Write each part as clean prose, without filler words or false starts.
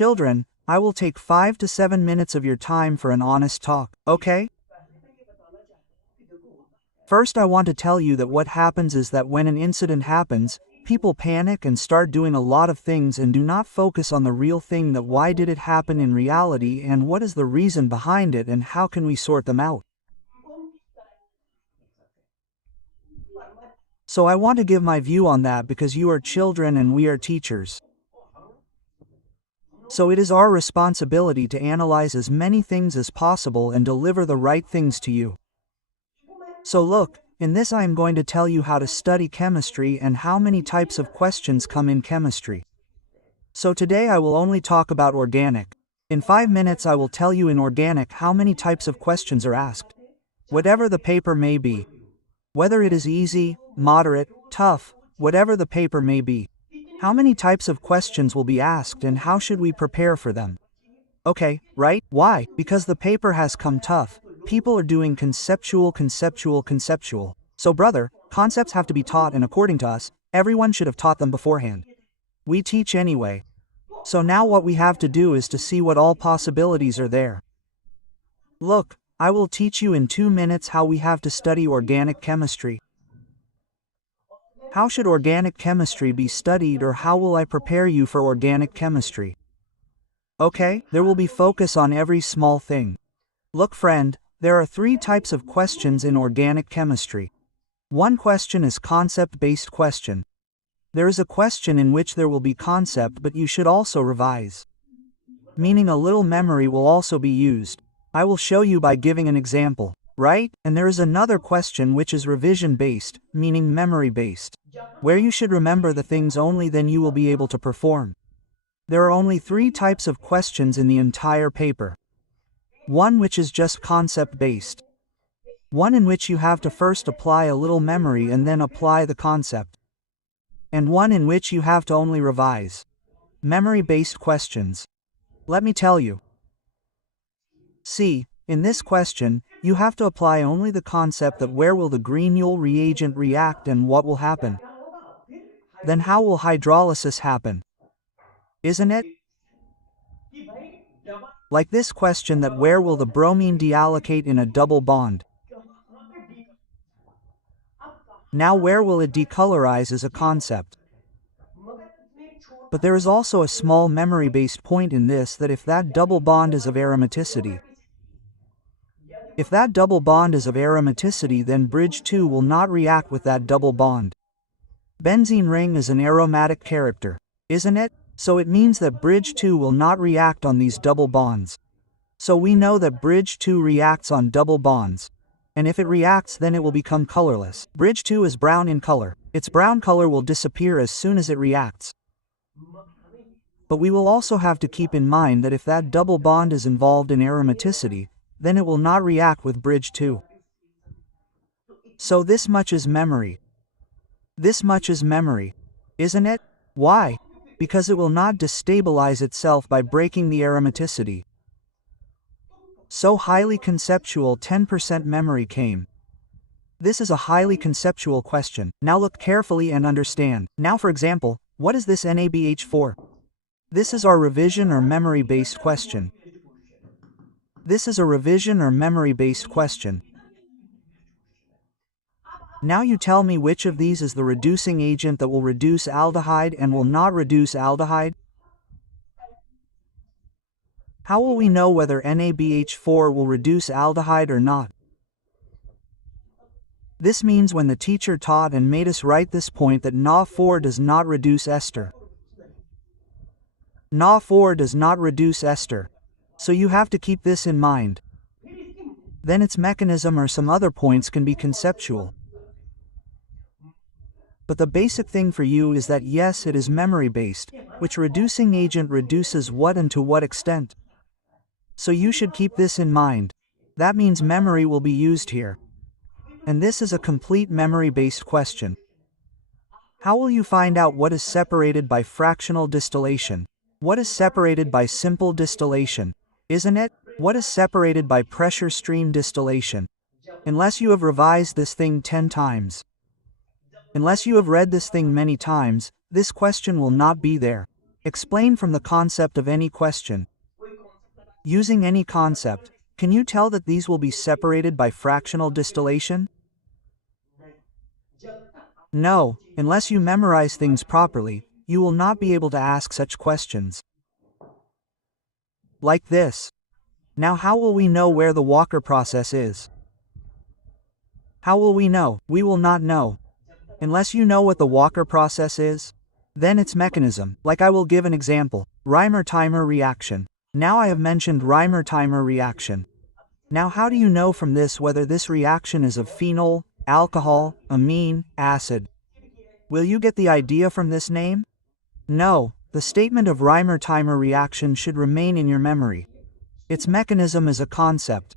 Children, I will take 5 to 7 minutes of your time for an honest talk, okay? First, I want to tell you that what happens is that when an incident happens, people panic and start doing a lot of things and do not focus on the real thing, that why did it happen in reality and what is the reason behind it and how can we sort them out. So I want to give my view on that because you are children and we are teachers. So it is our responsibility to analyze as many things as possible and deliver the right things to you. So look, in this I am going to tell you how to study chemistry and how many types of questions come in chemistry. So today I will only talk about organic. In 5 minutes I will tell you in organic how many types of questions are asked. Whatever the paper may be. Whether it is easy, moderate, tough, whatever the paper may be. How many types of questions will be asked and how should we prepare for them? Okay, right? Why? Because the paper has come tough. People are doing conceptual. So brother, concepts have to be taught, and according to us, everyone should have taught them beforehand. We teach anyway. So now what we have to do is to see what all possibilities are there. Look, I will teach you in 2 minutes how we have to study organic chemistry. How should organic chemistry be studied, or how will I prepare you for organic chemistry? Okay, there will be focus on every small thing. Look friend, there are 3 types of questions in organic chemistry. One question is concept-based question. There is a question in which there will be concept but you should also revise. Meaning a little memory will also be used. I will show you by giving an example, right? And there is another question which is revision-based, meaning memory-based. Where you should remember the things only, then you will be able to perform. There are only 3 types of questions in the entire paper. One which is just concept-based. One in which you have to first apply a little memory and then apply the concept. And one in which you have to only revise. Memory-based questions. Let me tell you. See, in this question, you have to apply only the concept that where will the granule reagent react and what will happen. Then how will hydrolysis happen? Isn't it? Like this question that where will the bromine deallocate in a double bond? Now where will it decolorize is a concept. But there is also a small memory-based point in this, that if that double bond is of aromaticity, then bridge 2 will not react with that double bond. Benzene ring is an aromatic character, isn't it? So it means that bridge 2 will not react on these double bonds. So we know that bridge 2 reacts on double bonds. And if it reacts, then it will become colorless. Bridge 2 is brown in color. Its brown color will disappear as soon as it reacts. But we will also have to keep in mind that if that double bond is involved in aromaticity, then it will not react with bridge 2. So this much is memory. This much is memory, isn't it? Why? Because it will not destabilize itself by breaking the aromaticity. So highly conceptual 10% memory came. This is a highly conceptual question. Now look carefully and understand. Now for example, what is this NABH4? This is our revision or memory-based question. This is a revision or memory-based question. Now you tell me which of these is the reducing agent that will reduce aldehyde and will not reduce aldehyde? How will we know whether NABH4 will reduce aldehyde or not? This means when the teacher taught and made us write this point that Na4 does not reduce ester. Na4 does not reduce ester. So you have to keep this in mind. Then its mechanism or some other points can be conceptual. But the basic thing for you is that yes, it is memory-based, which reducing agent reduces what and to what extent. So you should keep this in mind. That means memory will be used here. And this is a complete memory-based question. How will you find out what is separated by fractional distillation? What is separated by simple distillation? Isn't it? What is separated by pressure stream distillation? Unless you have revised this thing 10 times. Unless you have read this thing many times, this question will not be there. Explain from the concept of any question. Using any concept, can you tell that these will be separated by fractional distillation? No, unless you memorize things properly, you will not be able to ask such questions. Like this. Now how will we know where the Walker process is? How will we know? We will not know. Unless you know what the Walker process is, then its mechanism, like I will give an example, Reimer-Timer reaction. Now I have mentioned Reimer-Timer reaction. Now how do you know from this whether this reaction is of phenol, alcohol, amine, acid? Will you get the idea from this name? No, the statement of Reimer-Timer reaction should remain in your memory. Its mechanism is a concept.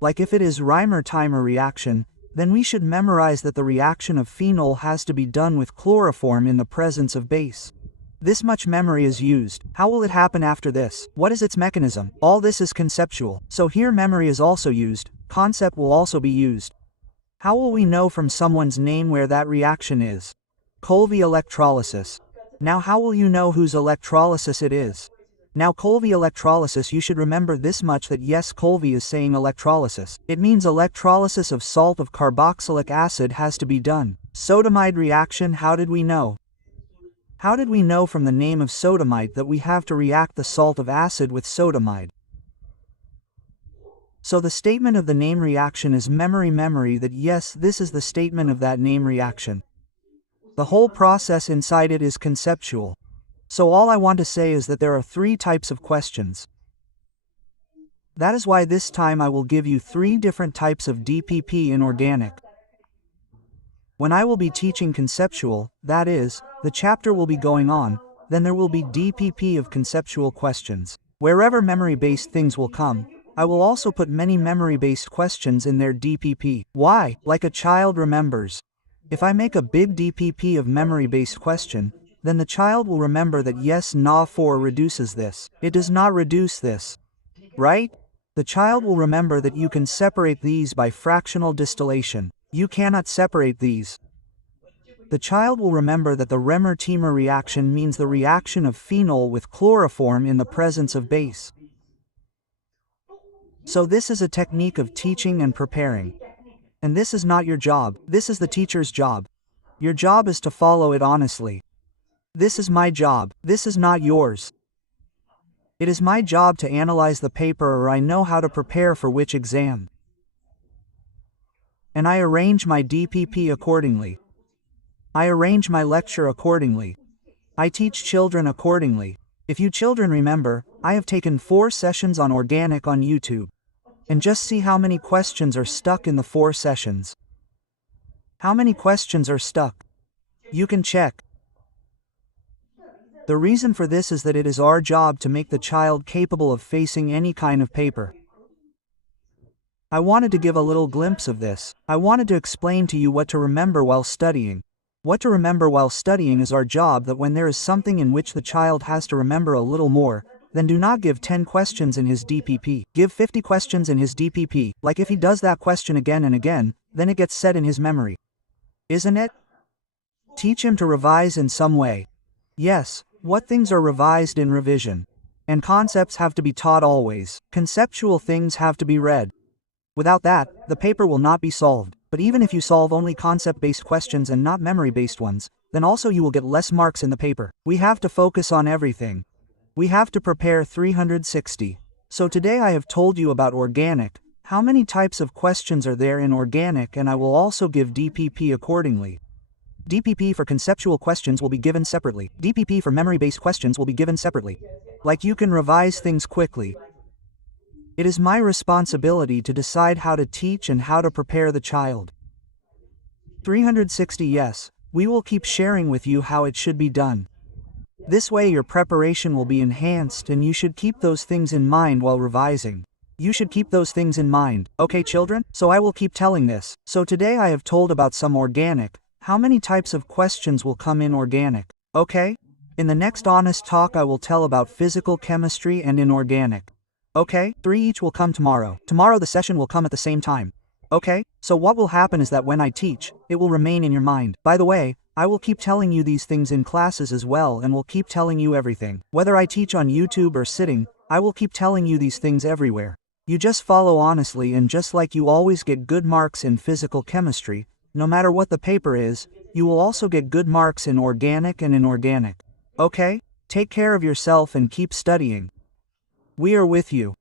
Like if it is Reimer-Timer reaction, then we should memorize that the reaction of phenol has to be done with chloroform in the presence of base. This much memory is used. How will it happen after this? What is its mechanism? All this is conceptual. So here memory is also used, concept will also be used. How will we know from someone's name where that reaction is? Colby electrolysis. Now how will you know whose electrolysis it is? Now Colby electrolysis, you should remember this much, that yes, Colby is saying electrolysis. It means electrolysis of salt of carboxylic acid has to be done. Sodamide reaction, how did we know? How did we know from the name of sodamide that we have to react the salt of acid with sodamide? So the statement of the name reaction is memory that yes, this is the statement of that name reaction. The whole process inside it is conceptual. So all I want to say is that there are 3 types of questions. That is why this time I will give you 3 different types of DPP in organic. When I will be teaching conceptual, that is, the chapter will be going on, then there will be DPP of conceptual questions. Wherever memory-based things will come, I will also put many memory-based questions in their DPP. Why? Like a child remembers. If I make a big DPP of memory-based question, then the child will remember that yes, Na4 reduces this. It does not reduce this. Right? The child will remember that you can separate these by fractional distillation. You cannot separate these. The child will remember that the Reimer-Timer reaction means the reaction of phenol with chloroform in the presence of base. So this is a technique of teaching and preparing. And this is not your job. This is the teacher's job. Your job is to follow it honestly. This is my job. This is not yours. It is my job to analyze the paper, or I know how to prepare for which exam. And I arrange my DPP accordingly. I arrange my lecture accordingly. I teach children accordingly. If you children remember, I have taken 4 sessions on organic on YouTube. And just see how many questions are stuck in the 4 sessions. How many questions are stuck? You can check. The reason for this is that it is our job to make the child capable of facing any kind of paper. I wanted to give a little glimpse of this. I wanted to explain to you what to remember while studying. What to remember while studying is our job, that when there is something in which the child has to remember a little more, then do not give 10 questions in his DPP. Give 50 questions in his DPP, like if he does that question again and again, then it gets set in his memory. Isn't it? Teach him to revise in some way. Yes, what things are revised in revision. And concepts have to be taught always. Conceptual things have to be read. Without that, the paper will not be solved. But even if you solve only concept-based questions and not memory-based ones, then also you will get less marks in the paper. We have to focus on everything. We have to prepare 360. So today I have told you about organic, how many types of questions are there in organic, and I will also give DPP accordingly. DPP for conceptual questions will be given separately. DPP for memory-based questions will be given separately. Like you can revise things quickly. It is my responsibility to decide how to teach and how to prepare the child. 360. Yes, we will keep sharing with you how it should be done. This way your preparation will be enhanced, and you should keep those things in mind while revising. You should keep those things in mind, okay children? So I will keep telling this. So today I have told about some organic. How many types of questions will come in organic? Okay? In the next honest talk I will tell about physical chemistry and inorganic. Okay? 3 each will come tomorrow. Tomorrow the session will come at the same time. Okay? So what will happen is that when I teach, it will remain in your mind. By the way, I will keep telling you these things in classes as well and will keep telling you everything. Whether I teach on YouTube or sitting, I will keep telling you these things everywhere. You just follow honestly, and just like you always get good marks in physical chemistry, no matter what the paper is, you will also get good marks in organic and inorganic. Okay? Take care of yourself and keep studying. We are with you.